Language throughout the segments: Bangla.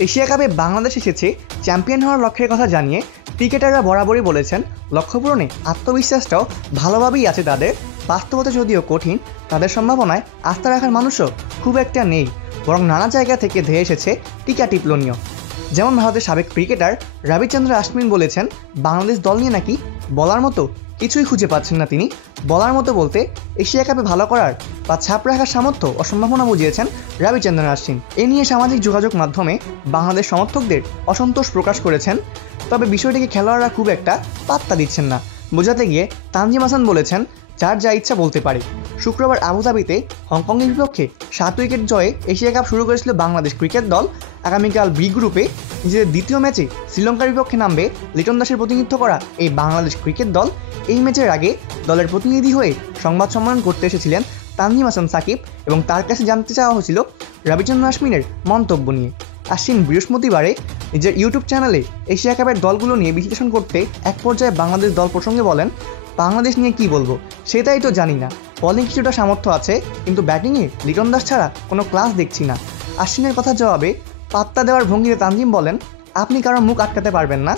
এশিয়া কাপে বাংলাদেশ এসেছে চ্যাম্পিয়ন হওয়ার লক্ষ্যের কথা জানিয়ে ক্রিকেটাররা বরাবরই বলেছেন লক্ষ্য পূরণে আত্মবিশ্বাসটাও ভালোভাবেই আছে তাদের। বাস্তবতা যদিও কঠিন, তাদের সম্ভাবনায় আস্থা রাখার মানুষও খুব একটা নেই, বরং নানা জায়গা থেকে ধেয়ে এসেছে টিকা টিপ্পণীয়। যেমন ভারতের সাবেক ক্রিকেটার রবিচন্দ্র অশ্বিন বলেছেন বাংলাদেশ দল নিয়ে নাকি বলার মতো কিছুই খুঁজে পাচ্ছেন না তিনি। বলার মতো বলতে এশিয়া কাপে ভালো করার বা ছাপ রাখার সামর্থ্য ও সম্ভাবনা বুঝিয়েছেন রবিচন্দ্রন অশ্বিন। এ নিয়ে সামাজিক যোগাযোগ মাধ্যমে বাংলাদেশ সমর্থকদের অসন্তোষ প্রকাশ করেছেন। তবে বিষয়টিকে খেলোয়াড়রা খুব একটা পাত্তা দিচ্ছেন না। বোঝাতে গিয়ে তানজিম হাসান বলেছেন যার যা ইচ্ছা বলতে পারে। শুক্রবার আবুধাবিতে হংকংয়ের বিপক্ষে 7 উইকেট জয়ে এশিয়া কাপ শুরু করেছিল বাংলাদেশ ক্রিকেট দল। আগামীকাল বি গ্রুপে নিজেদের দ্বিতীয় ম্যাচে শ্রীলঙ্কার বিপক্ষে নামবে লিটন দাসের প্রতিনিধিত্ব করা এই বাংলাদেশ ক্রিকেট দল। এই ম্যাচের আগে দলের প্রতিনিধি হয়ে সংবাদ সম্মেলন করতে এসেছিলেন তানজিম হাসান সাকিব এবং তার কাছে জানতে চাওয়া হয়েছিল রবিচন্দ্রন অশ্বিনের মন্তব্য নিয়ে। অশ্বিন বৃহস্পতিবারে নিজের ইউটিউব চ্যানেলে এশিয়া কাপের দলগুলো নিয়ে বিশ্লেষণ করতে এক পর্যায়ে বাংলাদেশ দল প্রসঙ্গে বলেন, বাংলাদেশ নিয়ে কি বলবো সেটাই তো জানি না। বলিং কিছুটা সামর্থ্য আছে, কিন্তু ব্যাটিংয়ে লিটন দাস ছাড়া কোনো ক্লাস দেখছি না। অশ্বিনের কথা জবাবে পাত্তা দেওয়ার ভঙ্গিতে তানজিম বলেন, আপনি কারো মুখ আটকাতে পারবেন না,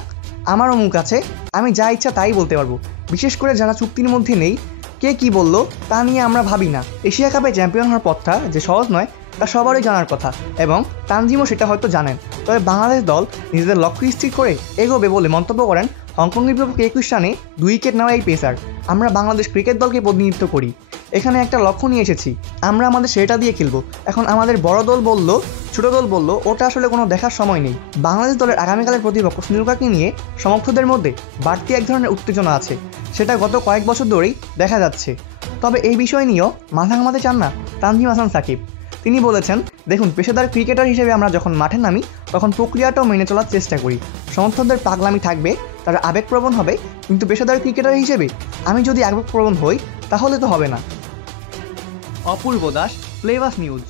আমারও মুখ আছে, আমি যা ইচ্ছা তাই বলতে পারবো। বিশেষ করে যারা চুক্তির মধ্যে নেই, কে কি বললো তা নিয়ে আমরা ভাবি না। এশিয়া কাপে চ্যাম্পিয়ন হওয়ার পথটা যে সহজ নয় তা সবারই জানার কথা এবং তানজিমও সেটা হয়তো জানেন। তবে বাংলাদেশ দল নিজেদের লক্ষ্য স্থির করে এগোবে বলে মন্তব্য করেন হংকংয়ের বিপক্ষে 21 রানে 2 উইকেট নেওয়া এই পেসার। আমরা বাংলাদেশ ক্রিকেট দলকে প্রতিনিধিত্ব করি, এখানে একটা লক্ষ্য নিয়ে এসেছি, আমরা আমাদের সেটা দিয়ে খেলবো। এখন আমাদের বড় দল বললো ছোট দল বললো ওটা আসলে কোনো দেখার সময় নেই। বাংলাদেশ দলের আগামীকালের প্রতিপক্ষ শ্রীলঙ্কাকে নিয়ে সমর্থকদের মধ্যে বাড়তি এক ধরনের উত্তেজনা আছে, সেটা গত কয়েক বছর ধরেই দেখা যাচ্ছে। তবে এই বিষয় নিয়েও মাথা ঘামাতে চান না তানজিম হাসান সাকিব। তিনি বলেছেন, দেখুন, পেশাদার ক্রিকেটার হিসেবে আমরা যখন মাঠে নামি তখন প্রক্রিয়াটাও মেনে চলার চেষ্টা করি। সমর্থকদের পাগলামি থাকবে, তারা আবেগপ্রবণ হবে, কিন্তু পেশাদার ক্রিকেটার হিসেবে আমি যদি আবেগপ্রবণ হই তাহলে তো হবে না। অপূর্ব দাস, প্লেবাস নিউজ।